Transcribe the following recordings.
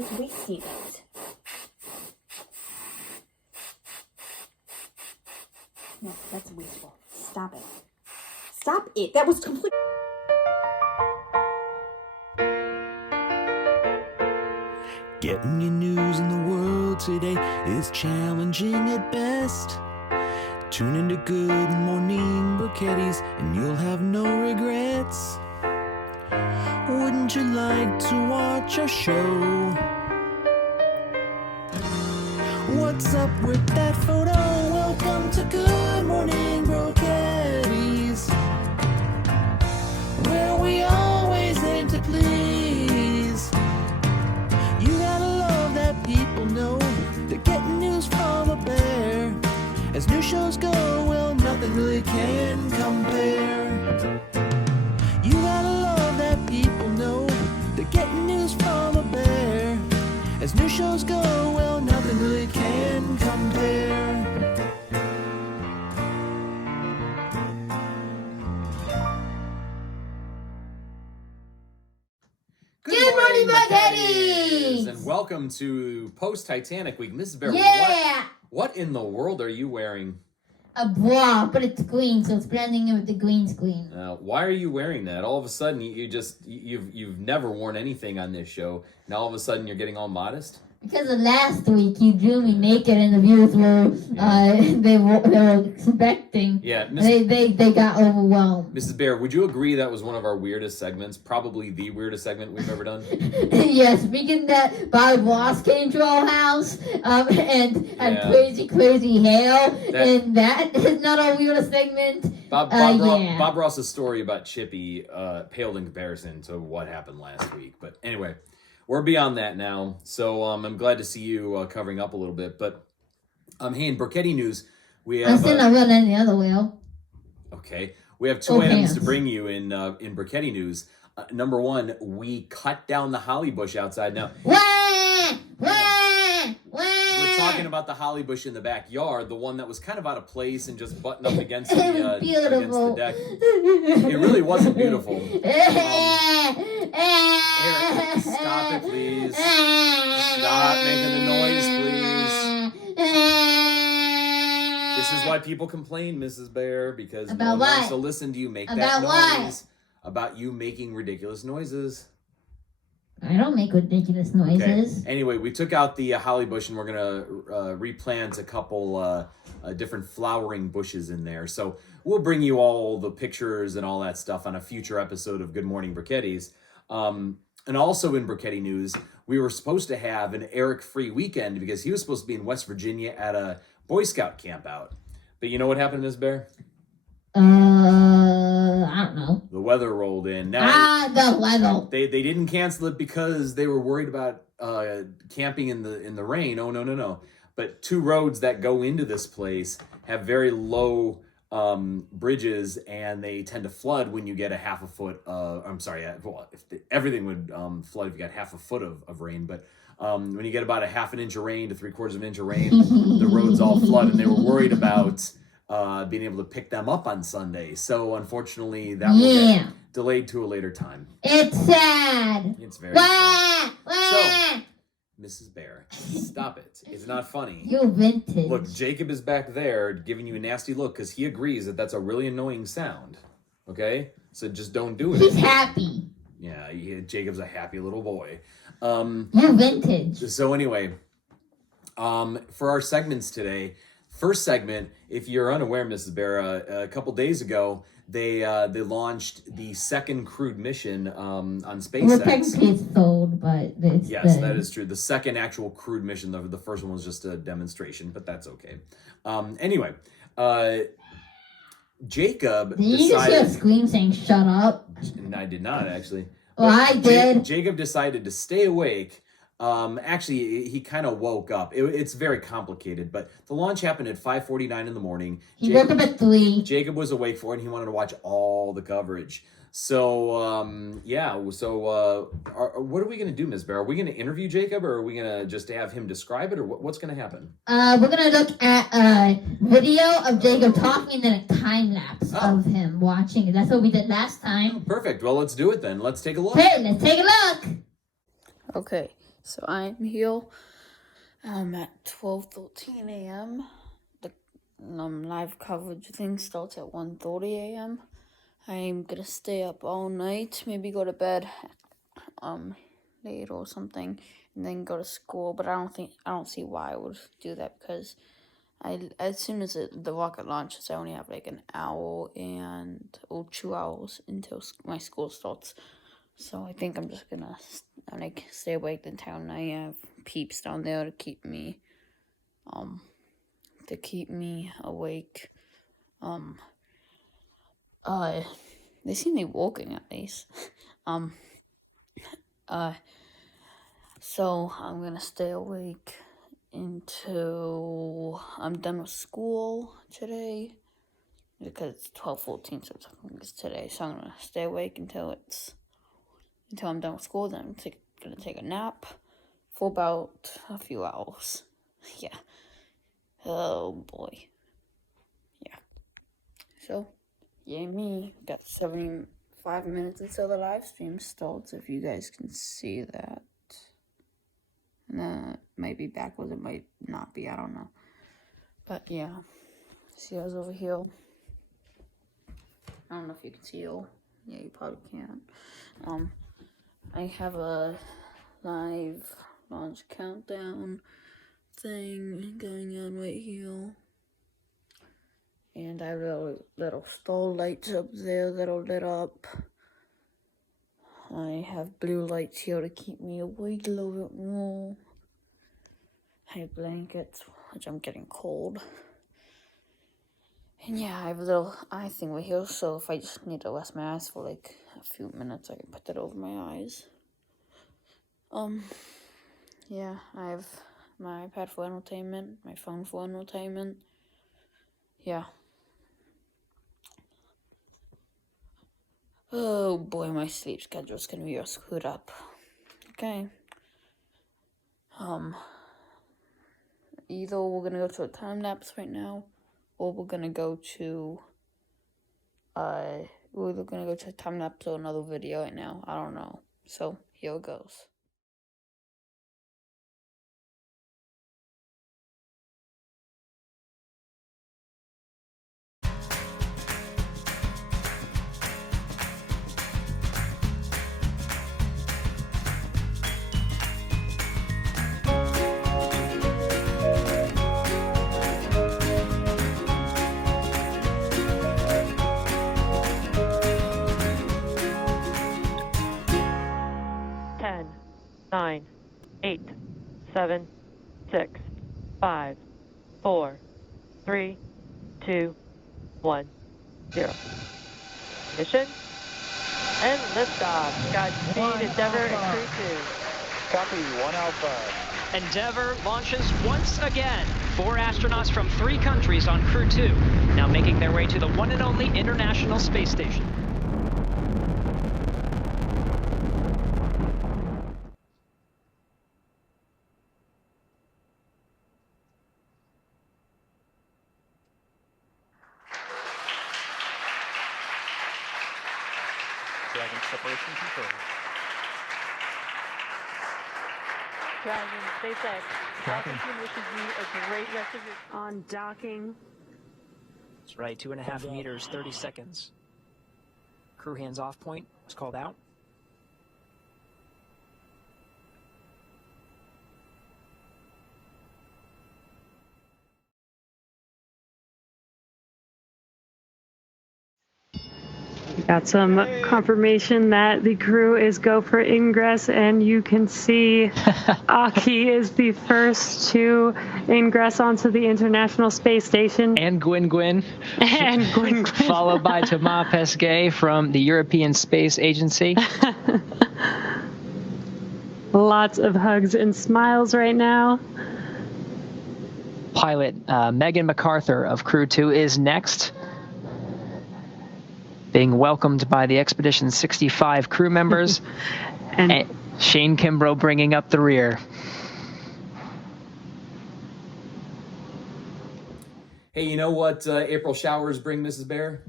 is wasting it. No, that's wasteful. Stop it. Stop it. That was complete. Getting your news in the world today is challenging at best. Tune into Good Morning Burkettis and you'll have no regrets. Wouldn't you like to watch our show? What's up with that photo? Welcome to Good Morning Burkettis, where we always aim to please. You gotta love that people know they're getting news from a bear. As new shows go, well, nothing really can compare. You gotta love that people know they're getting news from a bear. As new shows go, well, nothing really can compare. Good morning, Burkettis! And welcome to post-Titanic week. Mrs. Bear, Yeah! what in the world are you wearing? A bra, but it's green, so it's blending in with the green screen. Why are you wearing that? All of a sudden, you've never worn anything on this show. Now all of a sudden, you're getting all modest? Because of last week, you drew me naked and the viewers were, they were expecting. Yeah, They got overwhelmed. Mrs. Bear, would you agree that was one of our weirdest segments? Probably the weirdest segment we've ever done? Yeah, speaking that Bob Ross came to our house and had crazy hair, and that is not our weirdest segment. Bob Ross's story about Chippy paled in comparison to what happened last week. But anyway, we're beyond that now. So I'm glad to see you covering up a little bit. But hey, in Burketti news, we have... I'm still not running the other way. Okay. We have two items to bring you in Burketti news. Number one, we cut down the holly bush outside. Now, we're talking about the holly bush in the backyard, the one that was kind of out of place and just buttoned up against the deck. It really wasn't beautiful. Eric, stop it, please. Stop making the noise, please. This is why people complain, Mrs. Bear, because no one wants to listen to you make that noise. About you making ridiculous noises. I don't make ridiculous noises. Okay. Anyway, we took out the holly bush and we're going to replant a couple different flowering bushes in there. So we'll bring you all the pictures and all that stuff on a future episode of Good Morning Burkettis. And also in Burketti news, we were supposed to have an Eric free weekend because he was supposed to be in West Virginia at a Boy Scout camp out. But you know what happened, Ms. Bear? I don't know. The weather rolled in. Now, the weather. They didn't cancel it because they were worried about camping in the rain. Oh, no. But two roads that go into this place have very low bridges, and they tend to flood when you get a half a foot. Everything would flood if you got half a foot of rain. But when you get about a half an inch of rain to 3/4 of an inch of rain, the roads all flood, and they were worried about being able to pick them up on Sunday. So unfortunately, that will get delayed to a later time. It's sad. It's very sad. So, Mrs. Bear, stop it. It's not funny. You're vintage. Look, Jacob is back there giving you a nasty look because he agrees that that's a really annoying sound. Okay? So just don't do it. He's happy. Yeah, Jacob's a happy little boy. You're vintage. So anyway, for our segments today, first segment, if you're unaware, Mrs. Bear, a couple days ago, they launched the second crewed mission on SpaceX. Well, technically it's sold, but it's that is true. The second actual crewed mission, the first one was just a demonstration, but that's okay. Anyway, Jacob Did you just hear a scream saying, "Shut up"? And I did not, actually. Well, I did. Jacob decided to stay awake. Actually, he kind of woke up. It's very complicated, but the launch happened at 5:49 in the morning. He woke up at 3. Jacob was awake for it, and he wanted to watch all the coverage. So, what are we going to do, Ms. Bear? Are we going to interview Jacob, or are we going to just have him describe it, or what's going to happen? We're going to look at a video of Jacob talking and then a time lapse of him watching it. That's what we did last time. Perfect. Well, let's do it then. Let's take a look. Okay, let's take a look. Okay, So I'm here at 12:13 a.m. The live coverage thing starts at 1:30 a.m. I'm gonna stay up all night, maybe go to bed late or something, and then go to school. But I don't see why I would do that, because as soon as the rocket launches, I only have like an hour or 2 hours until my school starts. So I think I'm just gonna stay awake the entire night. I have peeps down there to keep me awake. They seem to be walking at least. So I'm gonna stay awake until I'm done with school today, because it's 12:14, so it's today. So I'm gonna stay awake until I'm done with school. Then I'm gonna take a nap for about a few hours. Yeah. Oh boy. Yeah. So, yay me. Got 75 minutes until the live stream starts, if you guys can see that. It might be backwards, it might not be, I don't know. But yeah. See us over here. I don't know if you can see it. Yeah, you probably can't. I have a live launch countdown thing going on right here. And I have little stall lights up there that are lit up. I have blue lights here to keep me awake a little bit more. I have blankets, which I'm getting cold. And yeah, I have a little eye thing right here, so if I just need to rest my eyes for like a few minutes, I can put that over my eyes. Yeah, I have my iPad for entertainment, my phone for entertainment. Yeah. Oh boy, my sleep schedule's gonna be all screwed up. Okay. Either we're gonna go to a time lapse right now, or we're gonna go to a time lapse or another video right now. I don't know. So here it goes. Nine, 8, 7, 6, 5, 4, 3, 2, 1, 0. Mission and liftoff. Godspeed, Endeavour and Crew 2. Copy, 1 Alpha. Endeavour launches once again. 4 astronauts from 3 countries on Crew 2, now making their way to the one and only International Space Station. Dragon separation control. Dragon, SpaceX. Dragon. Wishes you a great rest of your On docking. That's right, 2.5 meters, 30 seconds. Crew hands off point was called out. Got some confirmation that the crew is go for ingress, and you can see Aki is the first to ingress onto the International Space Station. And Gwyn. And Gwyn. Followed by Thomas Pesquet from the European Space Agency. Lots of hugs and smiles right now. Pilot Megan MacArthur of Crew 2 is next, being welcomed by the Expedition 65 crew members, and Shane Kimbrough bringing up the rear. Hey, you know what April showers bring, Mrs. Bear?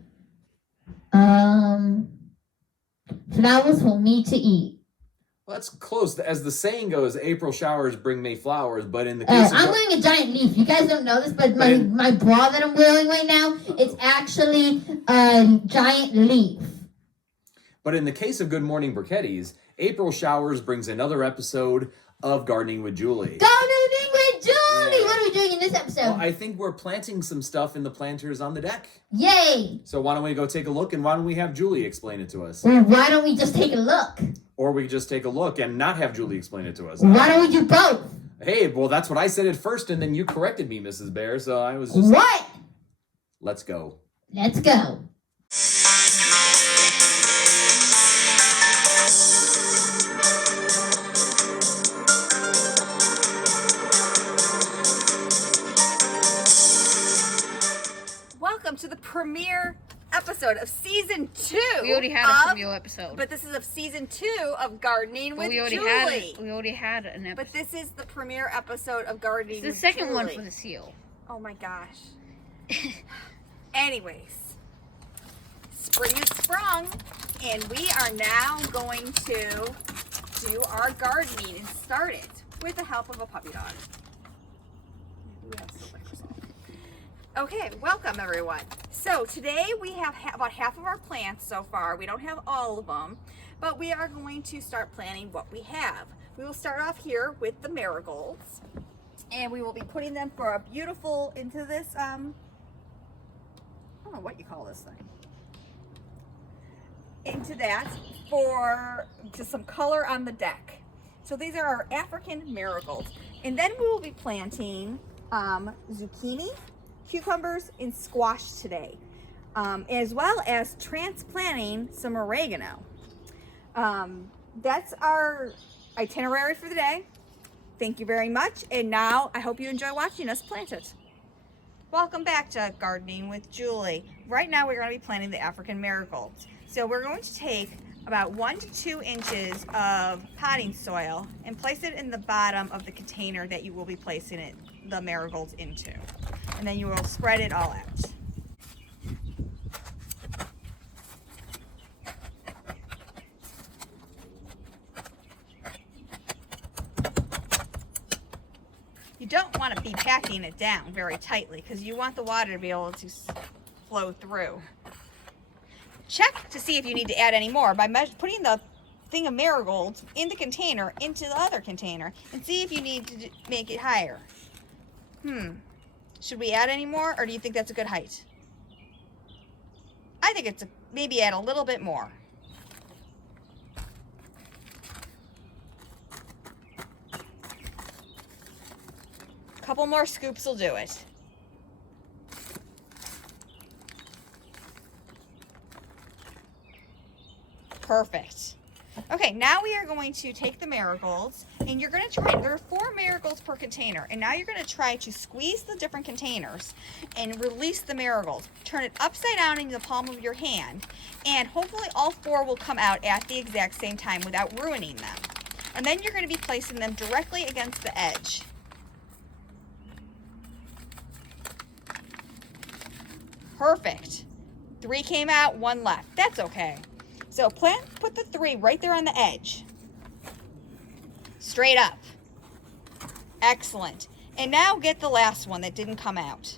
Flowers for me to eat. That's close. As the saying goes, April showers bring May flowers, but in the case of... I'm wearing a giant leaf. You guys don't know this, but my bra that I'm wearing right now, it's actually a giant leaf. But in the case of Good Morning Briquettis, April showers brings another episode of Gardening with Julie. Gardening with Julie! Yeah. What are we doing in this episode? Well, I think we're planting some stuff in the planters on the deck. Yay! So why don't we go take a look, and why don't we have Julie explain it to us? Well, why don't we just take a look? Or we just take a look and not have Julie explain it to us. Why don't we do both? Hey, well, that's what I said at first, and then you corrected me, Mrs. Bear, so I was just... What? Let's go. Let's go. Welcome to the premiere episode of season 2. We already had a premiere episode. But this is of season 2 of Gardening with we already Julie. We already had an episode. But this is the premiere episode of Gardening It's the with second Julie. one for the seal. Oh my gosh. Anyways, spring is sprung, and we are now going to do our gardening and start it with the help of a puppy dog. Okay, welcome everyone. So today we have about half of our plants so far. We don't have all of them, but we are going to start planting what we have. We will start off here with the marigolds, and we will be putting them for a beautiful into this, I don't know what you call this thing. Into that for just some color on the deck. So these are our African marigolds. And then we will be planting zucchini, cucumbers, and squash today, as well as transplanting some oregano. That's our itinerary for the day. Thank you very much, and now I hope you enjoy watching us plant it. Welcome back to Gardening with Julie. Right now we're going to be planting the African marigolds. So we're going to take about 1 to 2 inches of potting soil and place it in the bottom of the container that you will be placing the marigolds into. And then you will spread it all out. You don't want to be packing it down very tightly because you want the water to be able to flow through. Check to see if you need to add any more by putting the thing of marigolds in the container into the other container and see if you need to make it higher. Should we add any more, or do you think that's a good height? I think it's maybe add a little bit more. A couple more scoops will do it. Perfect. Okay, now we are going to take the marigolds, and you're going to try, there are 4 marigolds per container, and now you're going to try to squeeze the different containers and release the marigolds. Turn it upside down in the palm of your hand, and hopefully all 4 will come out at the exact same time without ruining them. And then you're going to be placing them directly against the edge. Perfect. 3 came out, 1 left. That's okay. So put the 3 right there on the edge. Straight up. Excellent. And now get the last one that didn't come out.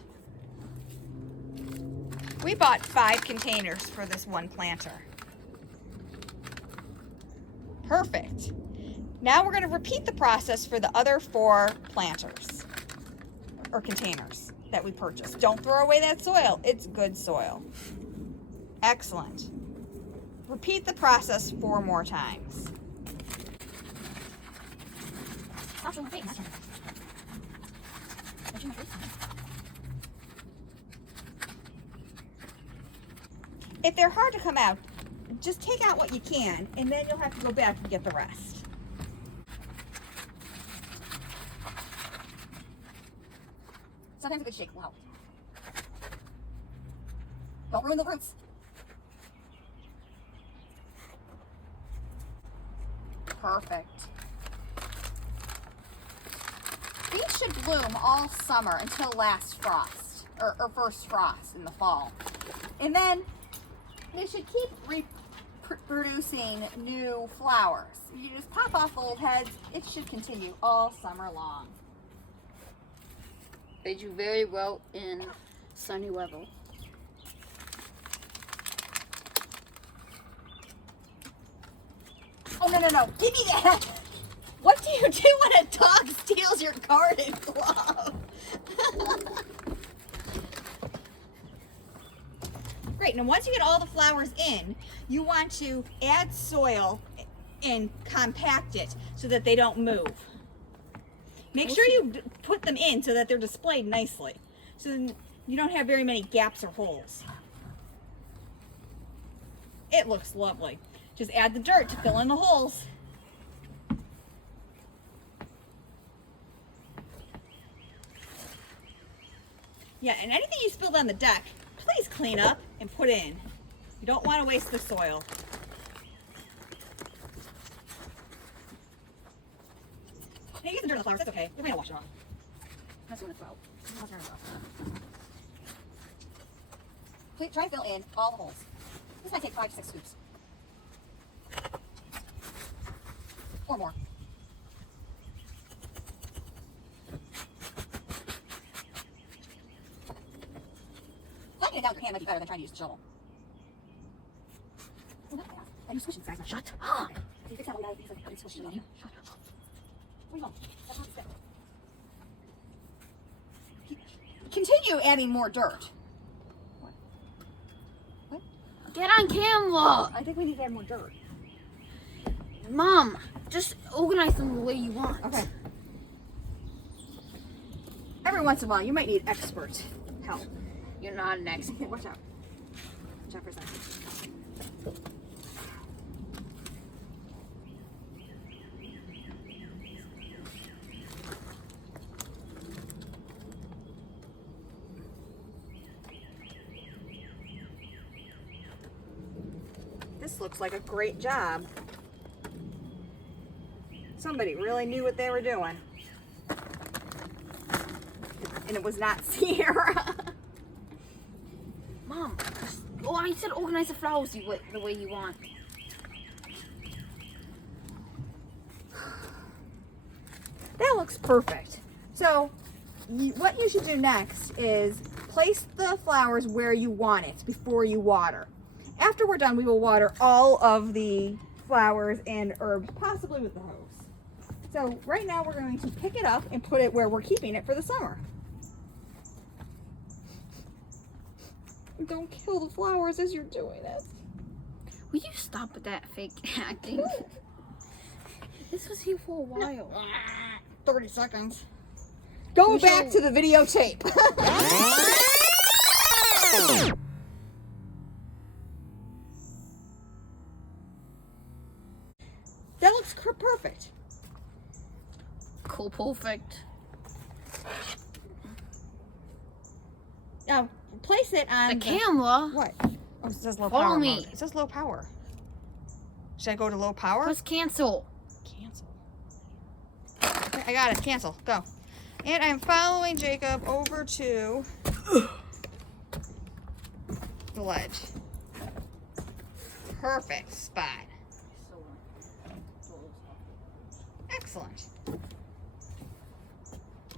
We bought 5 containers for this one planter. Perfect. Now we're going to repeat the process for the other 4 planters or containers that we purchased. Don't throw away that soil. It's good soil. Excellent. Repeat the process 4 more times. If they're hard to come out, just take out what you can, and then you'll have to go back and get the rest. Sometimes a good shake will help. Don't ruin the roots. Perfect. These should bloom all summer until last frost, or first frost in the fall. And then they should keep producing new flowers. You just pop off the old heads. It should continue all summer long. They do very well in sunny weather. Oh, no, no, no. Give me that. What do you do when a dog steals your garden glove? Great. Now, once you get all the flowers in, you want to add soil and compact it so that they don't move. Make sure you put them in so that they're displayed nicely, so then you don't have very many gaps or holes. It looks lovely. Just add the dirt to fill in the holes. Yeah, and anything you spilled on the deck, please clean up and put in. You don't want to waste the soil. Hey, you get the dirt on the flowers, that's okay. We're gonna wash it off. That's when it's out. Please try and fill in all the holes. This might take 5 to 6 scoops. Or more. Flattening it down with your hand might be better than trying to use the shovel. Oh, not fast. And you're squishing fast. Shut up! Can you fix that way out? It's squishing on you. Shut up. Where are you going? That's not the step. Continue adding more dirt. What? Get on camera! I think we need to add more dirt. Mom, just organize them the way you want. Okay. Every once in a while, you might need expert help. You're not an expert. Watch out. Watch out for a second. This looks like a great job. Somebody really knew what they were doing. And it was not Sierra. Mom, oh, I said organize the flowers the way you want. That looks perfect. So what you should do next is place the flowers where you want it before you water. After we're done, we will water all of the flowers and herbs, possibly with the hose. So right now we're going to pick it up and put it where we're keeping it for the summer. Don't kill the flowers as you're doing it. Will you stop with that fake acting? This was here for a while. 30 seconds. Go back to the videotape. That looks perfect. Cool, perfect. Now place it on the camera. What? Oh, it says low Follow power. me. Mode. It says low power. Should I go to low power? Press cancel. Cancel. Okay, I got it. Cancel. Go. And I'm following Jacob over to the ledge. Perfect spot. Excellent.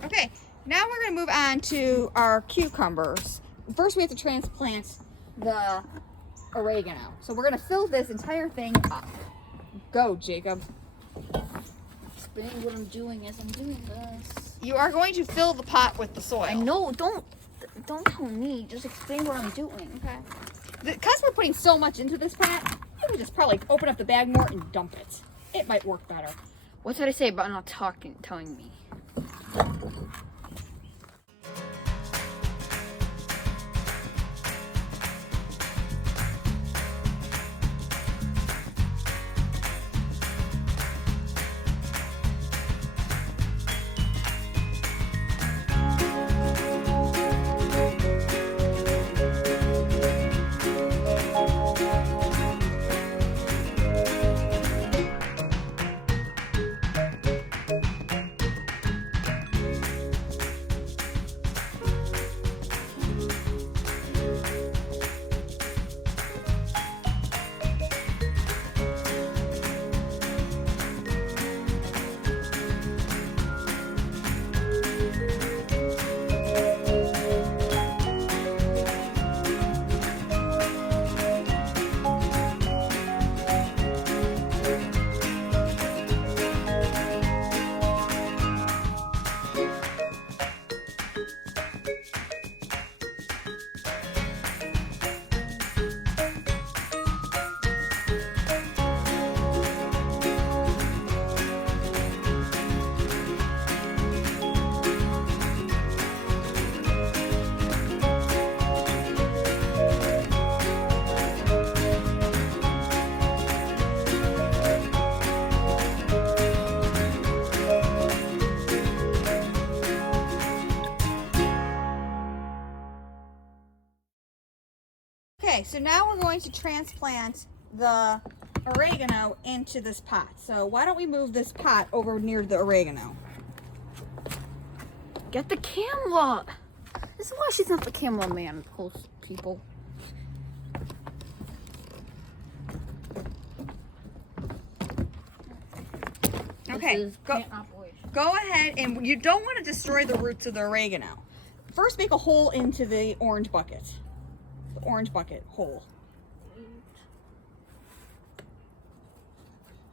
Okay, now we're going to move on to our cucumbers. First we have to transplant the oregano. So we're going to fill this entire thing up. Go, Jacob. Explain what I'm doing as I'm doing this. You are going to fill the pot with the soil. I know, don't tell me. Just explain what I'm doing. Okay. Because we're putting so much into this pot, you can just probably open up the bag more and dump it. It might work better. What did I say about not telling me? Okay, so now we're going to transplant the oregano into this pot. So why don't we move this pot over near the oregano? Get the camera. This is why she's not the cameraman, post people. Okay, go ahead, and you don't want to destroy the roots of the oregano. First, make a hole into the orange bucket. The orange bucket hole.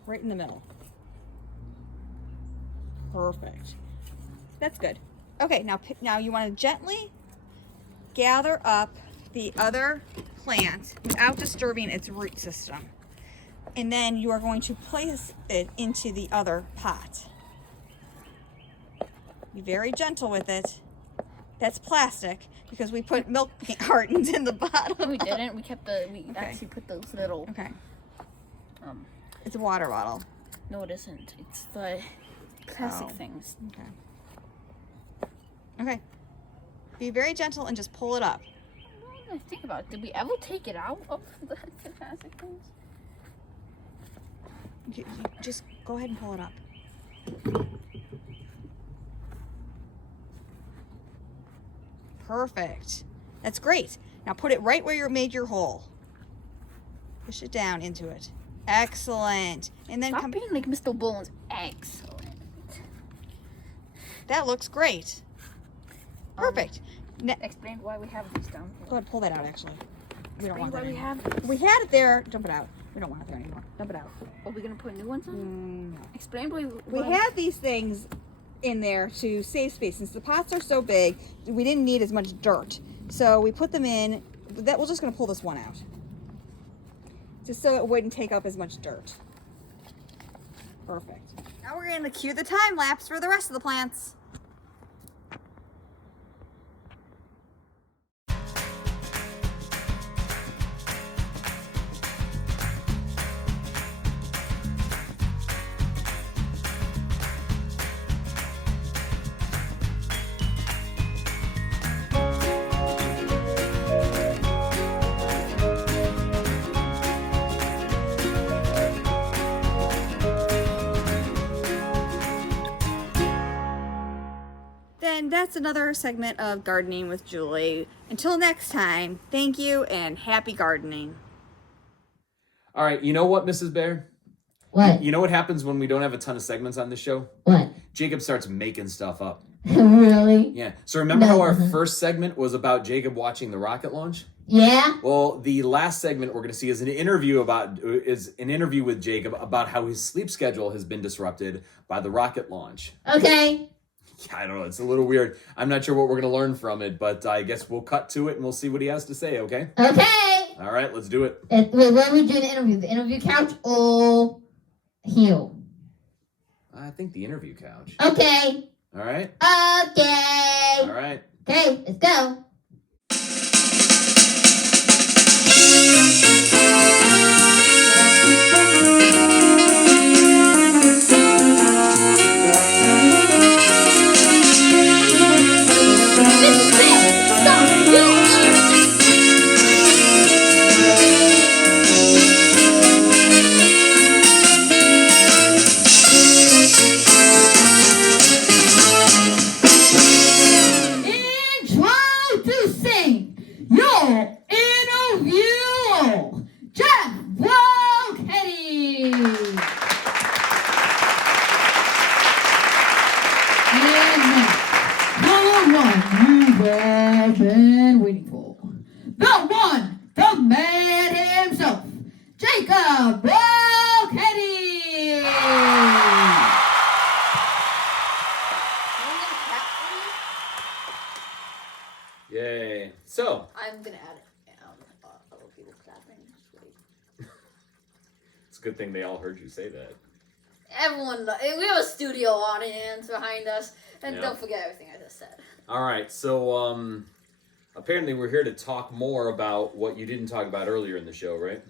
Right in the middle. Perfect. That's good. Okay, now you want to gently gather up the other plant without disturbing its root system. And then you are going to place it into the other pot. Be very gentle with it. That's plastic because we put milk cartons in the bottom. We didn't. We kept we actually put those little. Okay. It's a water bottle. No, it isn't. It's the plastic things. Okay. Okay. Be very gentle and just pull it up. I think about it. Did we ever take it out of the plastic things? You just go ahead and pull it up. Perfect. That's great. Now put it right where you made your hole. Push it down into it. Excellent. And then Stop come being like Mr. Bones. Excellent. That looks great. Perfect. Explain why we have these down here. Go ahead, pull that out. Actually, we don't want that why we anymore. have. We had it there. Dump it out. We don't want it there anymore. Dump it out. Are we gonna put new ones on? No. Explain why. We had these things in there to save space. Since the pots are so big, we didn't need as much dirt. So we put them in. That we're just going to pull this one out. Just so it wouldn't take up as much dirt. Perfect. Now we're going to cue the time lapse for the rest of the plants. Then that's another segment of Gardening with Julie. Until next time, thank you and happy gardening. All right, you know what, Mrs. Bear? What? You know what happens when we don't have a ton of segments on this show? What? Jacob starts making stuff up. Really? Yeah. So remember how our first segment was about Jacob watching the rocket launch? Yeah? Well, the last segment we're going to see is an interview with Jacob about how his sleep schedule has been disrupted by the rocket launch. Okay. Yeah, I don't know. It's a little weird. I'm not sure what we're going to learn from it, but I guess we'll cut to it and we'll see what he has to say, okay? Okay. All right, let's do it. Wait, where are we doing the interview? The interview couch or here? I think the interview couch. Okay. All right? Okay. All right. Okay, let's go. Introducing your interviewer, Jeff Walketti. And now, the one you've all been waiting for. The one, the man himself, Jacob Walketti. Yay. So, I'm gonna add other people clapping. it's a good thing they all heard you say that. Everyone, we have a studio audience behind us, and Yeah. don't forget everything I just said. All right, so apparently we're here to talk more about what you didn't talk about earlier in the show, right?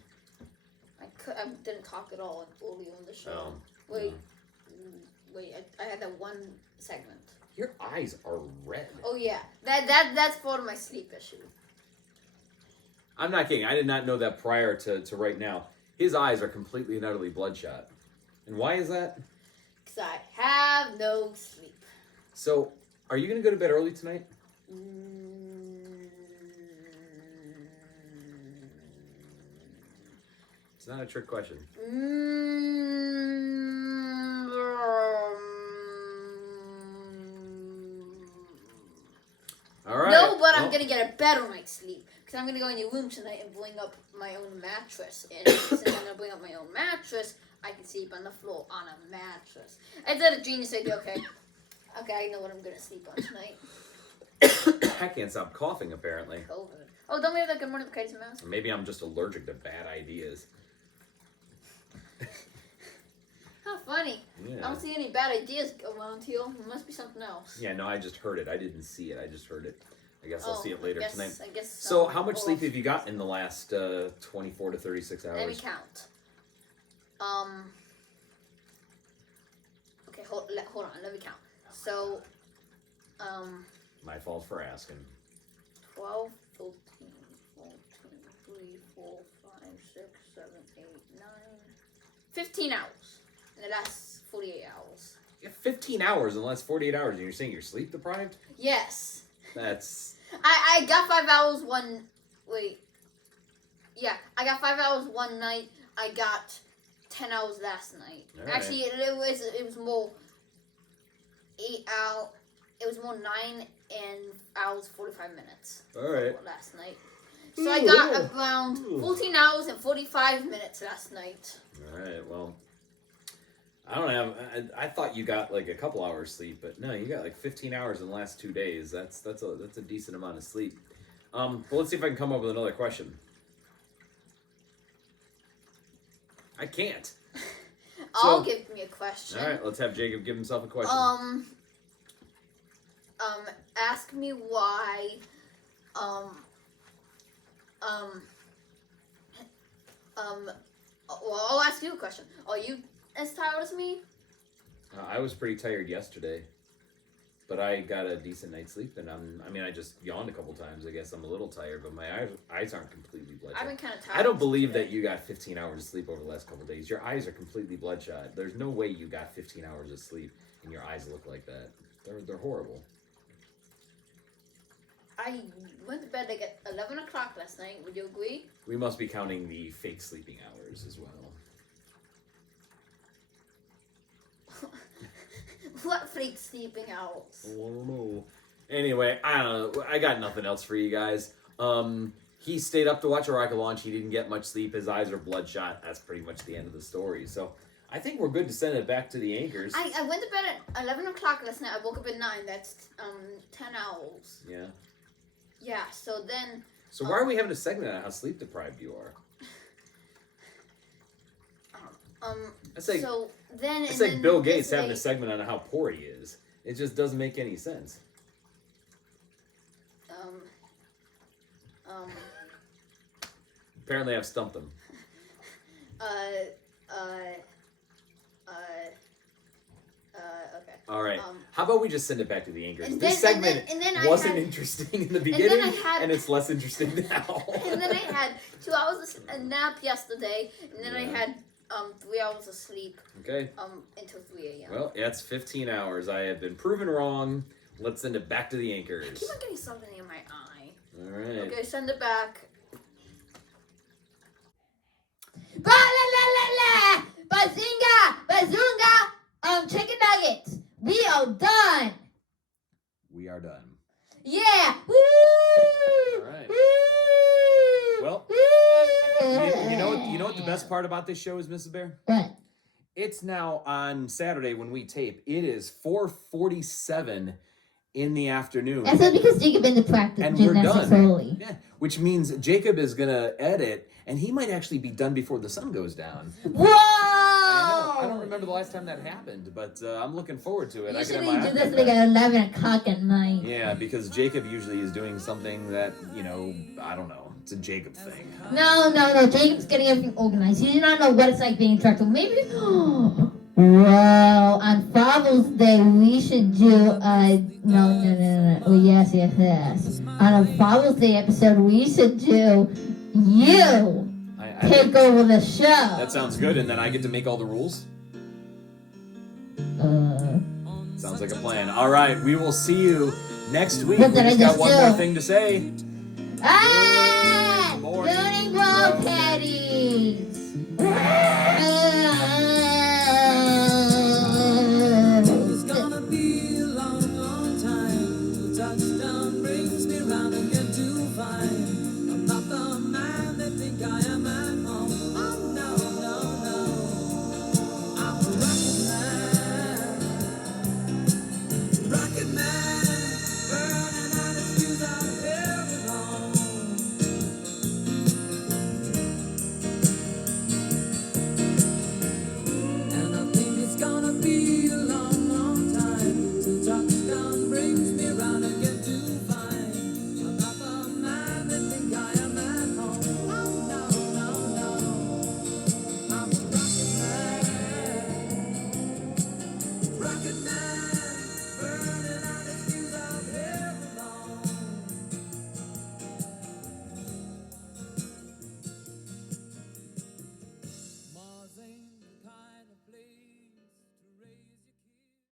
I didn't talk at all earlier in the show. Oh, Wait, I had that one segment. Your eyes are red. Oh yeah, that's part of my sleep issue. I'm not kidding. I did not know that prior to right now. His eyes are completely and utterly bloodshot. And why is that? Because I have no sleep. So, are you going to go to bed early tonight? It's not a trick question. All right. No, but I'm gonna get a better night's sleep because I'm gonna go in your room tonight and bring up my own mattress. And since I'm gonna bring up my own mattress, I can sleep on the floor on a mattress. I did a genius idea. Okay, I know what I'm gonna sleep on tonight. I can't stop coughing, apparently. COVID. Oh, don't we have that good morning with Kites and Mouse? Maybe I'm just allergic to bad ideas. How funny. Yeah. I don't see any bad ideas around here. It must be something else. Yeah, no, I just heard it. I didn't see it. I just heard it. I guess I'll see it later tonight. I guess So, how much sleep have you got in the last 24 to 36 hours? Let me count. Okay, hold on. Let me count. So, My fault for asking. 12, 13, 14, 3, 4, 5, 6, 7, 8, 9, 15 hours in the last 48 hours. You have 15 hours in the last 48 hours, and you're saying you're sleep deprived? Yes. That's... I got 5 hours I got 5 hours one night. I got 10 hours last night. All right. Actually, it was more 8 hours. It was more 9 hours 45 minutes. All right. Last night. So I got around 14 hours and 45 minutes last night. All right, well, I don't have... I thought you got like a couple hours sleep, but no, you got like 15 hours in the last 2 days. That's a decent amount of sleep. But let's see if I can come up with another question. I can't. I'll give me a question. All right, let's have Jacob give himself a question. Ask me why, well, I'll ask you a question. Are you as tired as me? I was pretty tired yesterday, but I got a decent night's sleep, and I just yawned a couple times. I guess I'm a little tired, but my eyes aren't completely bloodshot. I've been kind of tired. I don't believe that you got 15 hours of sleep over the last couple days. Your eyes are completely bloodshot. There's no way you got 15 hours of sleep and your eyes look like that. They're horrible. I went to bed like at 11 o'clock last night. Would you agree? We must be counting the fake sleeping hours as well. What fake sleeping hours? I don't know. Anyway, I don't know. I got nothing else for you guys. He stayed up to watch a rocket launch. He didn't get much sleep. His eyes are bloodshot. That's pretty much the end of the story. So I think we're good to send it back to the anchors. I went to bed at 11 o'clock last night. I woke up at 9. That's 10 hours. Yeah. Yeah, so then... So why are we having a segment on how sleep deprived you are? It's like, so then... It's like Bill Gates having a segment on how poor he is. It just doesn't make any sense. Apparently I've stumped him. Okay. All right. How about we just send it back to the anchors? And This then- segment and then wasn't interesting in the beginning, had- and it's less interesting now. And then I had 2 hours of a nap yesterday, and then I Yeah. had 3 hours of sleep Okay. until 3 a.m. Well, that's 15 hours. I have been proven wrong. Let's send it back to the I anchors. keep on getting something in my eye. All right. Okay, send it back. Ba la la la la! Bazinga! Bazunga! Chicken nuggets! We are done! We are done. Yeah! Woo! All right. Woo! Well, Woo! you know what the best part about this show is, Mrs. Bear? What? It's now on Saturday when we tape. It is 4:47 in the afternoon. That's not because Jacob been to practice And we're gymnastics done. early. Yeah, which means Jacob is gonna edit, and he might actually be done before the sun goes down. Whoa! I don't remember the last time that happened, but I'm looking forward to it. Usually I you can do this like at 11 o'clock at night. Yeah, because Jacob usually is doing something that, I don't know. It's a Jacob thing. No. Jacob's getting everything organized. He did not know what it's like being instructor. Maybe. Well, on Father's Day, we should do no. Oh, yes. On a Father's Day episode, we should do you take over the show. That sounds good, and then I get to make all the rules? Sounds like a plan. All right, we will see you next week. We What did I just got just one do? more thing to say. Morning glow patties.